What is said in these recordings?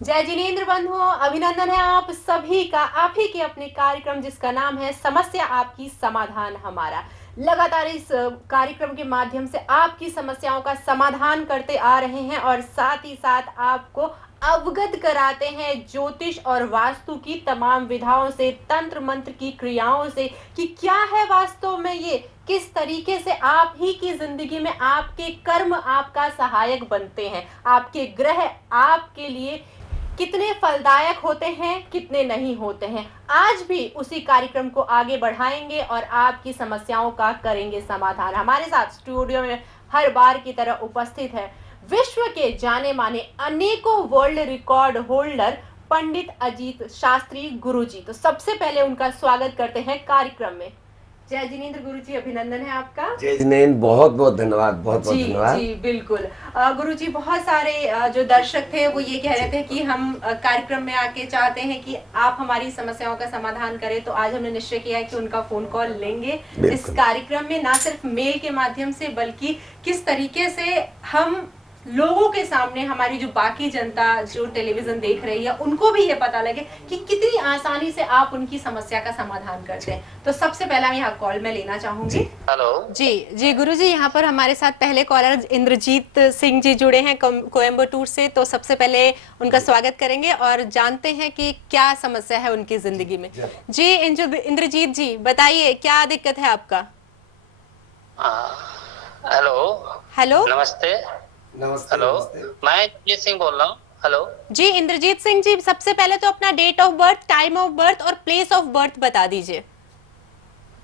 जय जिनेंद्र बंधुओं, अभिनंदन है आप सभी का। आप ही के अपने कार्यक्रम जिसका नाम है समस्या आपकी समाधान हमारा। लगातार इस कार्यक्रम के माध्यम से आपकी समस्याओं का समाधान करते आ रहे हैं और साथ ही साथ आपको अवगत कराते हैं ज्योतिष और वास्तु की तमाम विधाओं से, तंत्र मंत्र की क्रियाओं से कि क्या है वास्तव में ये, किस तरीके से आप ही की जिंदगी में आपके कर्म आपका सहायक बनते हैं, आपके ग्रह आपके लिए कितने फलदायक होते हैं, कितने नहीं होते हैं। आज भी उसी कार्यक्रम को आगे बढ़ाएंगे और आपकी समस्याओं का करेंगे समाधान। हमारे साथ स्टूडियो में हर बार की तरह उपस्थित है विश्व के जाने माने अनेकों वर्ल्ड रिकॉर्ड होल्डर पंडित अजीत शास्त्री गुरुजी। तो सबसे पहले उनका स्वागत करते हैं कार्यक्रम में। जय जिनेंद्र गुरुजी, अभिनंदन है आपका। जय जिनेंद्र, बहुत बहुत धन्यवाद, बहुत बहुत धन्यवाद। जी बिल्कुल। गुरुजी, बहुत सारे जो दर्शक थे वो ये कह रहे थे कि हम कार्यक्रम में आके चाहते हैं कि आप हमारी समस्याओं का समाधान करें, तो आज हमने निश्चय किया है कि उनका फोन कॉल लेंगे इस कार्यक्रम में, ना सिर्फ मेल के माध्यम से बल्कि किस तरीके से हम लोगों के सामने, हमारी जो बाकी जनता जो टेलीविजन देख रही है उनको भी ये पता लगे कि कितनी आसानी से आप उनकी समस्या का समाधान करते हैं। तो सबसे पहला मैं यहाँ कॉल में लेना चाहूंगी। हेलो जी गुरुजी, यहाँ पर हमारे साथ पहले कॉलर इंद्रजीत सिंह जी जुड़े हैं कोयम्बटूर से। तो सबसे पहले उनका स्वागत करेंगे और जानते हैं कि क्या समस्या है उनकी जिंदगी में। जी इंद्रजीत जी, बताइए क्या दिक्कत है आपका। हेलो हेलो, नमस्ते। नमस्ते। हेलो, मैं इंद्रजीत सिंह बोल रहा हूँ। हेलो जी इंद्रजीत सिंह जी, सबसे पहले तो अपना date of birth, time of birth और प्लेस ऑफ बर्थ बता दीजिए।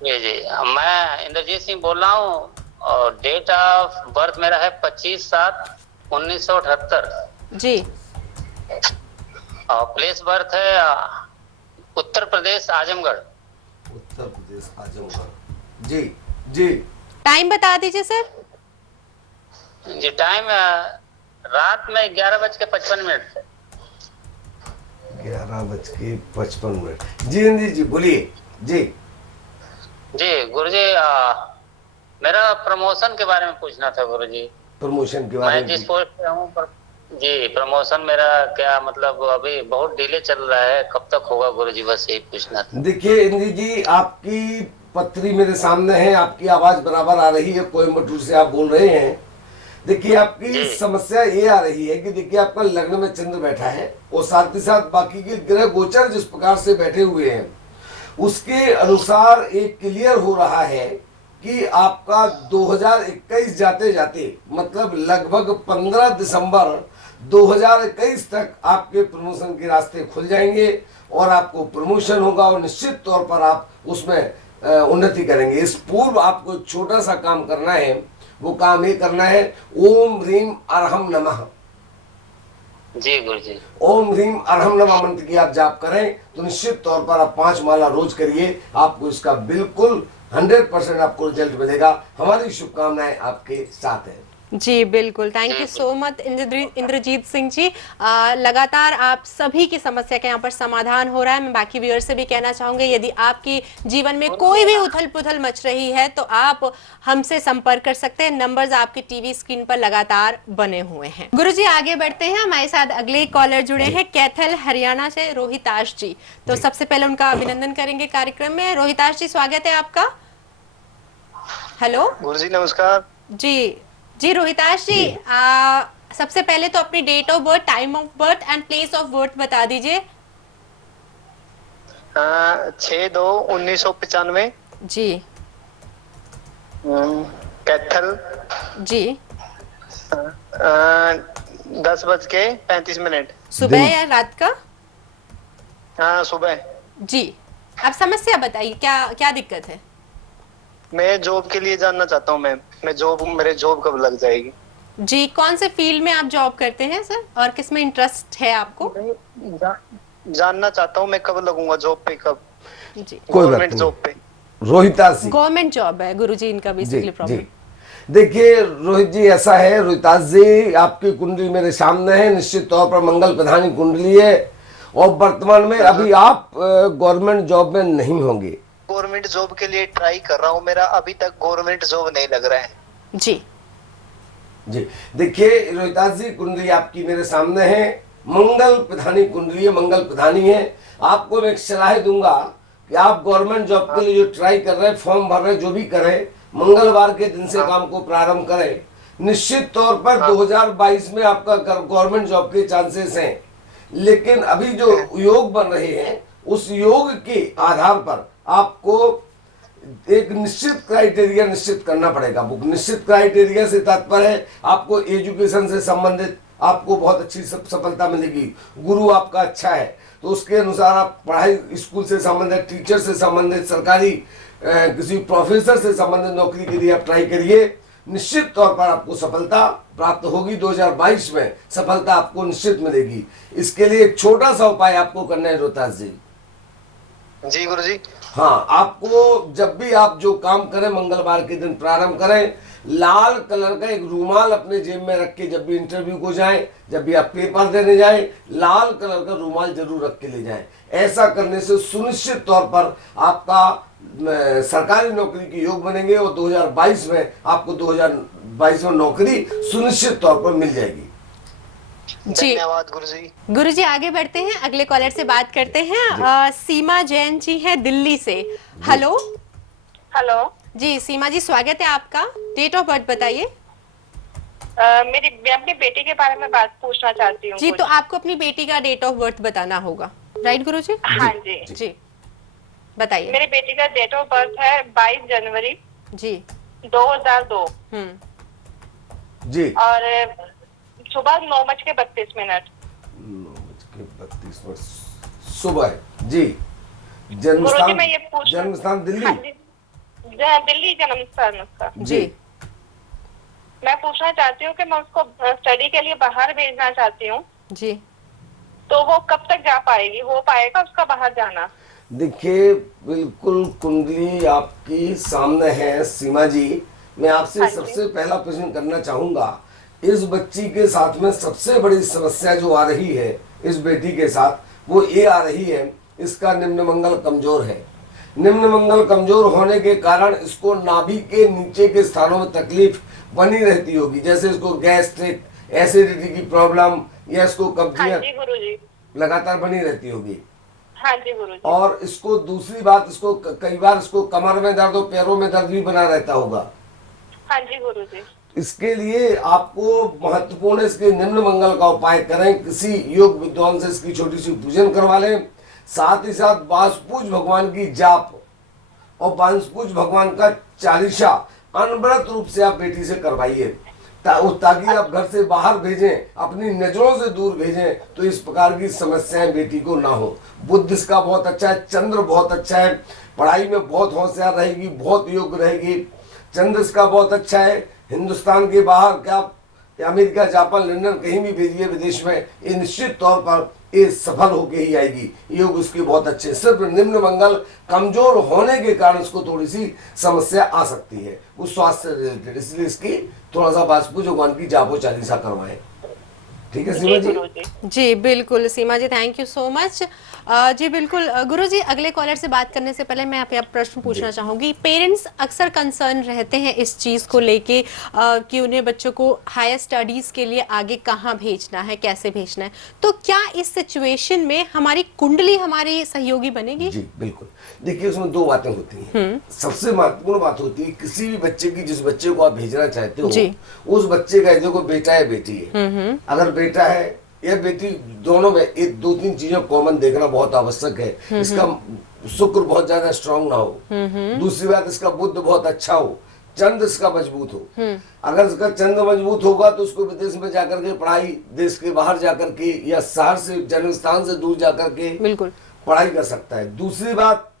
जी मैं इंद्रजीत सिंह बोल रहा हूँ और डेट ऑफ बर्थ मेरा है 25/7/1978। जी। और प्लेस बर्थ है उत्तर प्रदेश आजमगढ़। उत्तर प्रदेश आजमगढ़। जी जी। टाइम बता दीजिए सर। जी टाइम रात में 11:55 से 11:55। जी इंद्र जी बोलिए। जी जी गुरुजी, मेरा प्रमोशन के बारे में पूछना था गुरुजी। प्रमोशन के बारे मैं में जिस पोस्ट पे हूँ जी, प्रमोशन मेरा क्या मतलब अभी बहुत डिले चल रहा है, कब तक होगा गुरुजी, बस यही पूछना था। देखिए इंद्र जी, आपकी पत्री मेरे सामने है, आपकी आवाज बराबर आ रही है, कोयम्बटूर से आप बोल रहे हैं। देखिए आपकी समस्या ये आ रही है कि देखिए आपका लग्न में चंद्र बैठा है और साथ ही साथ बाकी के ग्रह गोचर जिस प्रकार से बैठे हुए हैं उसके अनुसार एक क्लियर हो रहा है कि आपका 2021 जाते जाते मतलब लगभग 15 दिसंबर 2021 तक आपके प्रमोशन के रास्ते खुल जाएंगे और आपको प्रमोशन होगा और निश्चित तौर पर आप उसमें उन्नति करेंगे। इस पूर्व आपको एक छोटा सा काम करना है, वो काम ये करना है, ओम ह्रीम अरहम नमः। जी गुरुजी। ओम ह्रीम अरहम नमः मंत्र की आप जाप करें तो निश्चित तौर पर आप 5 माला रोज करिए, आपको इसका बिल्कुल 100% आपको रिजल्ट मिलेगा। हमारी शुभकामनाएं आपके साथ है। जी बिल्कुल, thank you so much Inderjeet Singh ji. लगातार आप सभी की समस्या का यहाँ पर समाधान हो रहा है। मैं बाकी व्यूअर से भी कहना चाहूंगी, यदि आपकी जीवन में कोई भी उथल पुथल मच रही है तो आप हमसे संपर्क कर सकते हैं। नंबर्स आपके टीवी स्क्रीन पर लगातार बने हुए हैं। गुरुजी आगे बढ़ते हैं, हमारे साथ अगले कॉलर जुड़े हैं कैथल हरियाणा से, रोहिताश जी। तो सबसे पहले उनका अभिनंदन करेंगे कार्यक्रम में। रोहिताश जी, स्वागत है आपका। हेलो गुरुजी नमस्कार। जी रोहिताश जी, सबसे पहले तो अपनी date of birth, time of birth and place of birth बता दीजिए। 6/2/1995। जी। कैथल। जी। 10:35। सुबह या रात का? हाँ सुबह। जी, अब समस्या बताइए, क्या क्या दिक्कत है। मैं जॉब के लिए जानना चाहता हूँ मैम, मेरे जॉब कब लग जाएगी। जी, कौन से फील्ड में आप जॉब करते हैं सर, और किस में इंटरेस्ट है आपको? जानना चाहता हूँ मैं कब लगूंगा जॉब पे, कब। जी, गवर्नमेंट जॉब पे। रोहितास जी, गवर्नमेंट जॉब है गुरुजी इनका बेसिकली प्रॉब्लम। देखिए रोहित जी, ऐसा है रोहितास जी, आपकी कुंडली मेरे सामने है, निश्चित तौर पर मंगल प्रधानी कुंडली है और वर्तमान में अभी आप गवर्नमेंट जॉब में नहीं होंगे। गवर्नमेंट जॉब के लिए ट्राई कर रहा हूँ, मेरा अभी तक गवर्नमेंट जॉब नहीं लग रहा है। जी जी देखिए रोहितास जी, कुंडली आपकी मेरे सामने है, मंगल प्रधानी कुंडली है, मंगल प्रधानी है। आपको मैं एक सलाह दूंगा कि आप गवर्नमेंट जॉब के लिए जो ट्राई कर रहे हैं, फॉर्म भर रहे हैं, जो भी करें, मंगलवार के दिन से काम को प्रारंभ करें। निश्चित तौर पर 2022 में आपका गवर्नमेंट जॉब के चांसेस हैं, लेकिन अभी जो योग बन रहे हैं उस योग के आधार पर आपको एक निश्चित क्राइटेरिया निश्चित करना पड़ेगा। निश्चित क्राइटेरिया से तात्पर्य है आपको एजुकेशन से संबंधित आपको बहुत अच्छी सफलता मिलेगी, गुरु आपका अच्छा है तो उसके अनुसार आप पढ़ाई, स्कूल से संबंधित, टीचर से संबंधित, सरकारी किसी प्रोफेसर से संबंधित नौकरी के लिए आप ट्राई करिए। निश्चित तौर पर आपको सफलता प्राप्त होगी। 2022 में सफलता आपको निश्चित मिलेगी। इसके लिए एक छोटा सा उपाय आपको करना है रोहतास जी। जी गुरुजी। हाँ, आपको जब भी आप जो काम करें मंगलवार के दिन प्रारंभ करें, लाल कलर का एक रूमाल अपने जेब में रख के जब भी इंटरव्यू को जाएं, जब भी आप पेपर देने जाएं, लाल कलर का रूमाल जरूर रख के ले जाएं। ऐसा करने से सुनिश्चित तौर पर आपका सरकारी नौकरी के योग बनेंगे और 2022 में आपको 2022 में नौकरी सुनिश्चित तौर पर मिल जाएगी। जी धन्यवाद गुरुजी। गुरुजी, आगे बढ़ते हैं, अगले कॉलर से बात करते हैं। सीमा जैन जी हैं दिल्ली से। हेलो। हेलो जी सीमा जी, स्वागत है आपका। डेट ऑफ बर्थ बताइए। मैं अपनी बेटी के बारे में बात पूछना चाहती हूँ। जी, तो आपको अपनी बेटी का डेट ऑफ बर्थ बताना होगा, राइट गुरुजी? हाँ जी जी बताइए। मेरी बेटी का डेट ऑफ बर्थ है 22 जनवरी जी 2002 जी और सुबह 9:32। 9:32 सुबह। जी, गुरुजी मैं ये पूछ जन्मस्थान दिल्ली। हाँ जी, दिल्ली जन्म स्थान उसका। जी मैं पूछना चाहती हूँ कि मैं उसको स्टडी के लिए बाहर भेजना चाहती हूँ, जी तो वो कब तक जा पाएगी, हो पाएगा उसका बाहर जाना? देखिए, बिल्कुल कुंडली आपकी सामने है सीमा जी। मैं आपसे हाँ जी। सबसे पहला प्रश्न करना चाहूंगा, इस बच्ची के साथ में सबसे बड़ी समस्या जो आ रही है इस बेटी के साथ, वो ये आ रही है, इसका निम्न मंगल कमजोर है। निम्न मंगल कमजोर होने के कारण इसको नाभि के नीचे के स्थानों में तकलीफ बनी रहती होगी, जैसे इसको गैस्ट्रिक, एसिडिटी की प्रॉब्लम या इसको हाँ कब्जियत जी गुरुजी। लगातार बनी रहती होगी। हाँ जी गुरुजी। और इसको दूसरी बात, इसको कई बार इसको कमर में दर्द और पैरों में दर्द भी बना रहता होगा। हाँ जी गुरुजी। इसके लिए आपको महत्वपूर्ण इसके निम्न मंगल का उपाय करें। किसी योग विद्वान से इसकी छोटी सी पूजन करवा लें। साथ ही साथ बांसपूज भगवान की जाप और बांसपूज भगवान का चालीसा अनवरत रूप से आप बेटी से करवाइए, ताकि आप घर से बाहर भेजें, अपनी नजरों से दूर भेजें, तो इस प्रकार की समस्याएं बेटी को ना हो। बुद्ध इसका बहुत अच्छा है, चंद्र बहुत अच्छा है, पढ़ाई में बहुत होशियार रहेगी, बहुत योग्य रहेगी। चंद्र इसका बहुत अच्छा है। हिंदुस्तान के बाहर क्या अमेरिका, जापान, लंदन कहीं भी भेजिए विदेश में, ये निश्चित तौर पर ये सफल होके ही आएगी। योग उसके बहुत अच्छे, सिर्फ निम्न मंगल कमजोर होने के कारण उसको थोड़ी सी समस्या आ सकती है, वो स्वास्थ्य से रिलेटेड, इसलिए इसकी थोड़ा सा बांसपूज भगवान की जापो चालीसा करवाएं। ठीक है सीमा जी? जी बिल्कुल सीमा जी, थैंक यू सो मच। जी बिल्कुल गुरुजी, अगले कॉलर से बात करने से पहले मैं आप प्रश्न पूछना चाहूंगी। पेरेंट्स अक्सर कंसर्न रहते हैं इस चीज को लेके कि उन्हें बच्चों को हायर स्टडीज के लिए आगे कहाँ भेजना है, कैसे भेजना है, तो क्या इस सिचुएशन में हमारी कुंडली हमारी सहयोगी बनेगी? जी बिल्कुल। देखिए, उसमें दो बातें होती हैं। सबसे महत्वपूर्ण बात होती है, किसी भी बच्चे की, जिस बच्चे को आप भेजना चाहते हो, उस बच्चे का देखो बेटा है बेटी है। अगर बेटा है या बेटी, दोनों में एक दो तीन चीजें कॉमन देखना बहुत आवश्यक है। इसका शुक्र बहुत ज्यादा स्ट्रांग ना हो, दूसरी बात इसका बुद्ध बहुत अच्छा हो, चंद्र इसका मजबूत हो। अगर इसका चंद्र मजबूत होगा तो उसको विदेश में जाकर के पढ़ाई, देश के बाहर जाकर के या शहर से, जन्म स्थान से दूर जाकर के बिल्कुल पढ़ाई कर सकता है। दूसरी बात,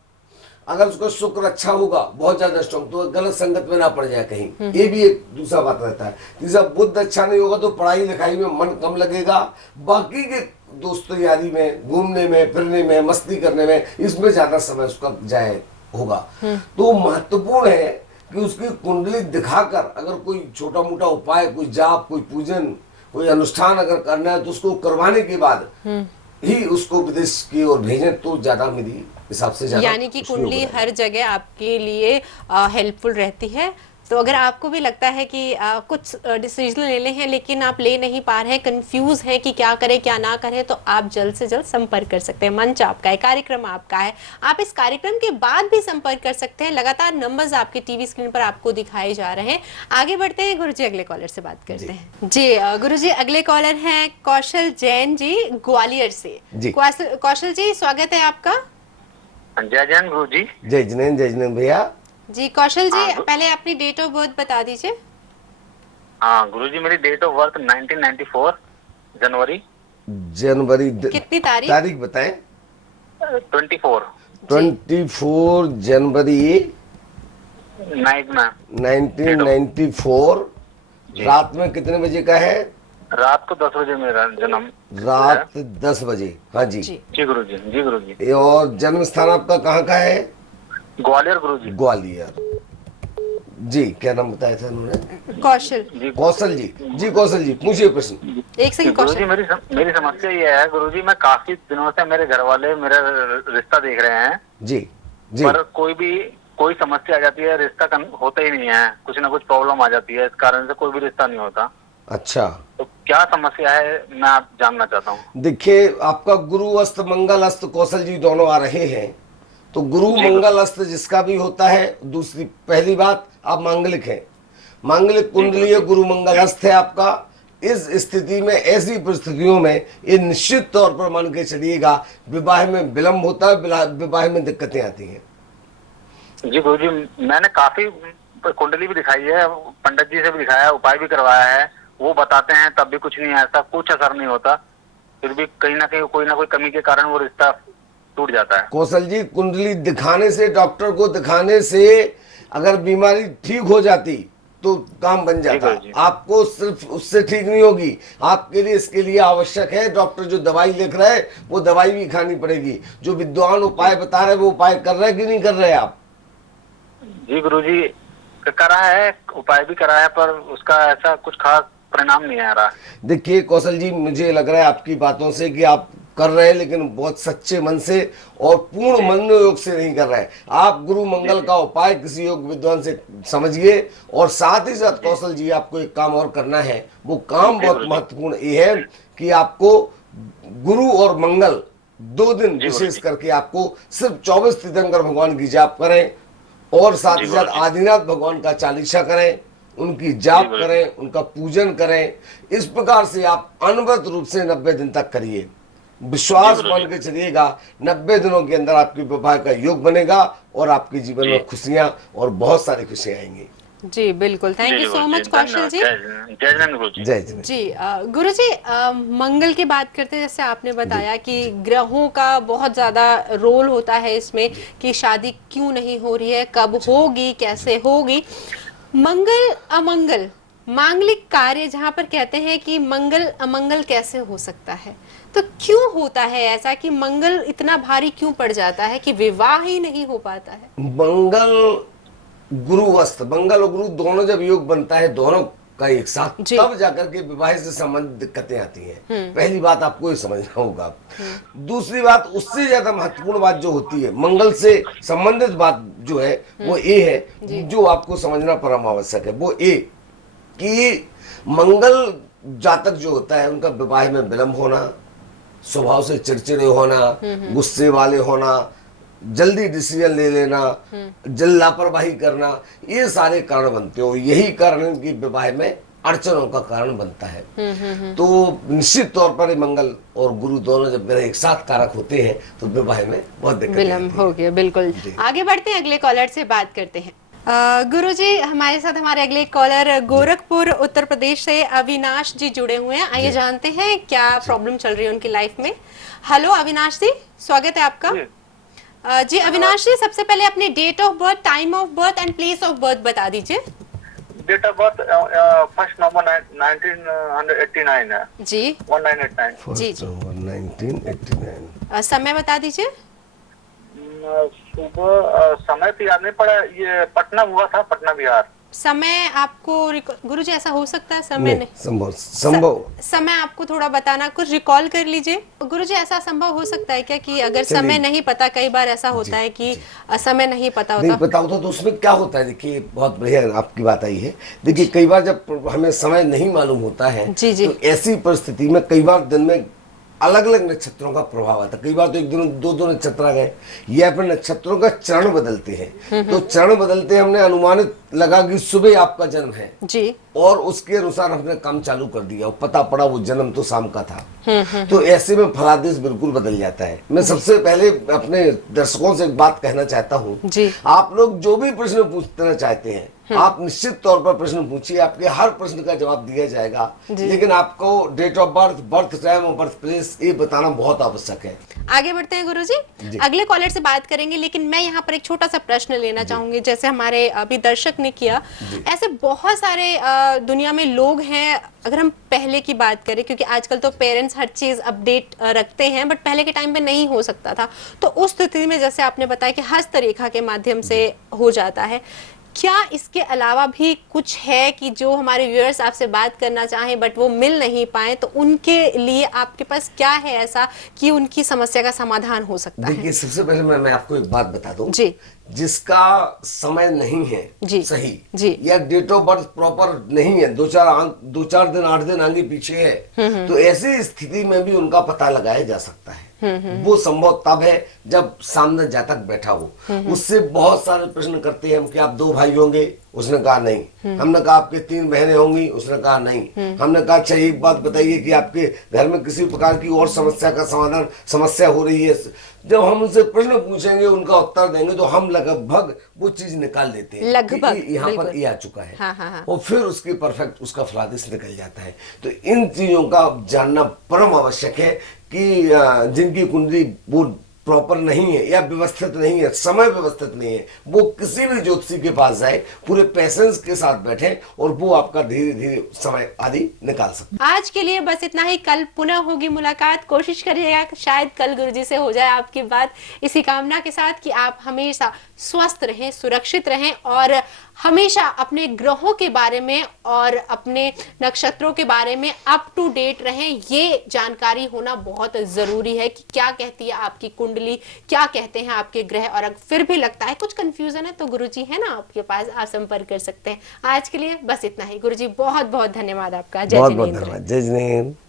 अगर उसका शुक्र अच्छा होगा, बहुत ज्यादा स्ट्रॉन्ग, तो गलत संगत में ना पड़ जाए कहीं, ये भी एक दूसरा बात रहता है। तीसरा, बुद्ध अच्छा नहीं होगा तो पढ़ाई लिखाई में मन कम लगेगा, बाकी के दोस्तों यारी में, घूमने में, फिरने में, मस्ती करने में, इसमें ज्यादा समय उसका जाए होगा। तो महत्वपूर्ण है कि उसकी कुंडली दिखाकर अगर कोई छोटा मोटा उपाय, कोई जाप, कोई पूजन, कोई अनुष्ठान अगर करना है तो उसको करवाने के बाद ही उसको विदेश की ओर भेजें तो ज्यादा मेरी हिसाब से ज्यादा। यानी कि कुंडली हर जगह आपके लिए हेल्पफुल रहती है। तो अगर आपको भी लगता है कि कुछ डिसीजन लेने हैं लेकिन आप ले नहीं पा रहे हैं, कंफ्यूज हैं कि क्या करें क्या ना करें, तो आप जल्द से जल्द संपर्क कर सकते हैं। मंच आपका है, कार्यक्रम आपका है, आप इस कार्यक्रम के बाद भी संपर्क कर सकते हैं। लगातार नंबर्स आपके टीवी स्क्रीन पर आपको दिखाए जा रहे हैं। आगे बढ़ते हैं गुरुजी, अगले कॉलर से बात करते हैं जी। गुरुजी, अगले कॉलर हैं कौशल जैन जी, ग्वालियर से। कौशल जी, स्वागत है आपका। जय जैन गुरु जी। जय जैन भैया जी। कौशल जी, पहले अपनी डेट ऑफ बर्थ बता दीजिए। हाँ गुरु जी, मेरी डेट ऑफ बर्थ 1994 जनवरी। कितनी तारीख? तारीख बताएं। 24 जनवरी नाइट में 1994। रात में कितने बजे का है? रात को 10 बजे मेरा जन्म। रात 10 बजे। हाँ जी जी गुरु जी। जी गुरु जी। और जन्म स्थान आपका कहाँ का है? ग्वालियर गुरु जी। ग्वालियर जी। क्या नाम बताया था उन्होंने? कौशल। कौशल जी। जी कौशल जी, पूछिए प्रश्न। एक सेकंड गुरु जी, कौशल। मेरी समस्या ये है गुरु जी, मैं काफी दिनों से मेरे घर वाले मेरा रिश्ता देख रहे हैं जी जी। पर कोई समस्या आ जाती है, रिश्ता होता ही नहीं है, कुछ ना कुछ प्रॉब्लम आ जाती है, इस कारण से कोई भी रिश्ता नहीं होता। अच्छा, तो क्या समस्या है, मैं आप जानना चाहता हूँ। देखिए, आपका गुरु अस्त मंगल अस्त कौशल जी दोनों आ रहे हैं, तो गुरु मंगल अस्त जिसका भी होता है, दूसरी पहली बात आप मांगलिक हैं, मांगलिक कुंडलीय गुरु मंगल अस्त है आपका। इस स्थिति में, ऐसी परिस्थितियों में ये निश्चित तौर पर मान के चलिएगा विवाह में विलंब होता है, विवाह में दिक्कतें आती हैं। जी गुरु जी, मैंने काफी कुंडली भी दिखाई है, पंडित जी से भी दिखाया है, उपाय भी करवाया है, वो बताते हैं तब भी कुछ नहीं है, ऐसा कुछ असर नहीं होता, फिर भी कहीं ना कहीं कोई ना कोई कमी के कारण वो रिश्ता टूट जाता है। कौशल जी, कुंडली दिखाने से, डॉक्टर को दिखाने से अगर बीमारी ठीक हो जाती तो काम बन जाता। आपको सिर्फ उससे ठीक नहीं होगी, आपके लिए इसके लिए आवश्यक है डॉक्टर जो दवाई लिख रहा है वो दवाई भी खानी पड़ेगी। जो विद्वान उपाय बता रहे वो उपाय कर रहे हैं कि नहीं कर रहे आप? जी गुरुजी, करा है, उपाय भी करा है, पर उसका ऐसा कुछ खास परिणाम नहीं आ रहा। देखिए कौशल जी, मुझे लग रहा है आपकी बातों से कि आप कर रहे हैं, लेकिन बहुत सच्चे मन से और पूर्ण मनोयोग से नहीं कर रहे हैं। आप गुरु मंगल का उपाय किसी योग विद्वान से समझिए, और साथ ही साथ कौशल जी आपको एक काम और करना है। वो काम बहुत महत्वपूर्ण ये है कि आपको गुरु और मंगल 2 दिन विशेष करके आपको सिर्फ 24 तीर्थंकर भगवान की जाप करें, और साथ ही साथ आदिनाथ भगवान का चालीसा करें, उनकी जाप करें, उनका पूजन करें। इस प्रकार से आप अनवरत रूप से 90 दिन तक करिए। विश्वास मान के चलिएगा 90 दिनों के अंदर आपके विवाह का योग बनेगा और आपके जीवन में खुशियां और बहुत सारी खुशियां आएंगी। जी बिल्कुल, थैंक यू सो मच कौशल जी। जय जी। गुरु जी, मंगल की बात करते हैं, जैसे आपने बताया कि ग्रहों का बहुत ज्यादा रोल होता है इसमें कि शादी क्यों नहीं हो रही है, कब होगी, कैसे होगी। मंगल अमंगल, मांगलिक कार्य जहाँ पर कहते हैं कि मंगल अमंगल कैसे हो सकता है, तो क्यों होता है ऐसा कि मंगल इतना भारी क्यों पड़ जाता है कि विवाह ही नहीं हो पाता है? मंगल गुरुवस्त, मंगल और गुरु दोनों जब योग बनता है दोनों का एक साथ, तब जाकर के विवाह से संबंधित दिक्कतें आती हैं। पहली बात आपको ये समझना होगा। दूसरी बात, उससे ज्यादा महत्वपूर्ण बात जो होती है, मंगल से संबंधित बात जो है वो ये है, जो आपको समझना परम आवश्यक है, वो ये कि मंगल जातक जो होता है उनका विवाह में विलंब होना, स्वभाव से चिड़चिड़े होना, गुस्से वाले होना, जल्दी डिसीजन ले लेना, जल्द लापरवाही करना, ये सारे कारण बनते हो। यही कारण कि विवाह में अड़चनों का कारण बनता है। तो निश्चित तौर पर मंगल और गुरु दोनों जब मेरे एक साथ कारक होते हैं तो विवाह में बहुत दिक्कत विलंब हो गया। बिल्कुल, आगे बढ़ते हैं, अगले कॉलर से बात करते हैं। गुरुजी, हमारे साथ हमारे अगले कॉलर गोरखपुर उत्तर प्रदेश से अविनाश जी जुड़े हुए हैं। आइए जानते हैं क्या प्रॉब्लम चल रही है उनकी लाइफ में। हेलो अविनाश जी, स्वागत है आपका। जी अविनाश जी, सबसे पहले अपने date of birth, time of birth and place of birth बता दीजिए। डेट ऑफ बर्थ 1 नवंबर 1989 है जी, 1989 जी 1989। समय बता दीजिए। सुबह समय तो याद नहीं पड़ा, ये पटना हुआ था, पटना बिहार। समय आपको गुरुजी ऐसा हो सकता है समय नहीं संभव समय आपको थोड़ा बताना, कुछ रिकॉल कर लीजिए गुरुजी। ऐसा संभव हो सकता है क्या कि अगर समय नहीं पता, कई बार ऐसा होता है कि समय नहीं पता होता, नहीं पता होता तो उसमें क्या होता है? देखिए बहुत बढ़िया आपकी बात आई है। देखिए कई बार जब हमें समय नहीं मालूम होता है जी जी, तो ऐसी परिस्थिति में कई बार दिन में अलग अलग नक्षत्रों का प्रभाव आता है। कई बार तो एक दिन दो दो नक्षत्र आ गए, ये अपने नक्षत्रों का चरण बदलते हैं। तो चरण बदलते हमने अनुमानित लगा कि सुबह आपका जन्म है जी, और उसके अनुसार हमने काम चालू कर दिया और पता पड़ा वो जन्म तो शाम का था। तो ऐसे में फलादेश बिल्कुल बदल जाता है। मैं सबसे पहले अपने दर्शकों से एक बात कहना चाहता हूँ, आप लोग जो भी प्रश्न पूछना चाहते हैं आप निश्चित तौर पर प्रश्न पूछिए, आपके हर प्रश्न का जवाब दिया जाएगा। लेकिन आपको date of birth, birth time और बर्थ प्लेस ये बताना बहुत आवश्यक है। आगे बढ़ते हैं गुरुजी, अगले कॉलर से बात करेंगे, लेकिन मैं यहाँ पर एक छोटा सा प्रश्न लेना चाहूंगी। जैसे हमारे अभी दर्शक ने किया, ऐसे बहुत सारे दुनिया में लोग हैं। अगर हम पहले की बात करें, क्योंकि आजकल तो पेरेंट्स हर चीज अपडेट रखते हैं, बट पहले के टाइम पे नहीं हो सकता था। तो उस स्थिति में जैसे आपने बताया कि हस्तरेखा के माध्यम से हो जाता है, क्या इसके अलावा भी कुछ है कि जो हमारे व्यूअर्स आपसे बात करना चाहें बट वो मिल नहीं पाए, तो उनके लिए आपके पास क्या है ऐसा कि उनकी समस्या का समाधान हो सकता है? देखिए सबसे पहले मैं आपको एक बात बता दूं जी, जिसका समय नहीं है जी सही जी, या डेट ऑफ बर्थ प्रॉपर नहीं है, दो चार दिन 8 दिन आगे पीछे है, तो ऐसी स्थिति में भी उनका पता लगाया जा सकता है। वो संभव तब है जब सामने जातक बैठा हो, उससे बहुत सारे प्रश्न करते हैं हम कि आप 2 भाई होंगे, उसने कहा नहीं। हमने कहा आपके 3 बहनें होंगी, उसने कहा नहीं। हमने कहा अच्छा एक बात बताइए कि आपके घर में किसी प्रकार की और समस्या का समाधान, समस्या हो रही है। जब हम उनसे प्रश्न पूछेंगे, उनका उत्तर देंगे, तो हम लगभग वो चीज निकाल देते हैं, लगभग यहाँ पर ये आ चुका है। हाँ। और फिर उसकी परफेक्ट उसका फलादेश निकल जाता है। तो इन चीजों का जानना परम आवश्यक है कि जिनकी कुंडली वो प्रॉपर नहीं है या व्यवस्थित नहीं है, समय व्यवस्थित नहीं है, वो किसी भी ज्योतिषी के पास जाए, पूरे पेशेंस के साथ बैठे और वो आपका धीरे धीरे समय आदि निकाल सकते। आज के लिए बस इतना ही। कल पुनः होगी मुलाकात, कोशिश करिएगा शायद कल गुरुजी से हो जाए आपकी बात, इसी कामना के साथ कि आप हमेशा स्वस्थ रहें, सुरक्षित रहें और हमेशा अपने ग्रहों के बारे में और अपने नक्षत्रों के बारे में अप टू डेट रहें। ये जानकारी होना बहुत जरूरी है कि क्या कहती है आपकी कुंडली, क्या कहते हैं आपके ग्रह, और अगर फिर भी लगता है कुछ कंफ्यूजन है तो गुरुजी है ना आपके पास, आप संपर्क कर सकते हैं। आज के लिए बस इतना ही। गुरुजी बहुत बहुत धन्यवाद आपका। जय जिनेंद्र। जय जिनेंद्र।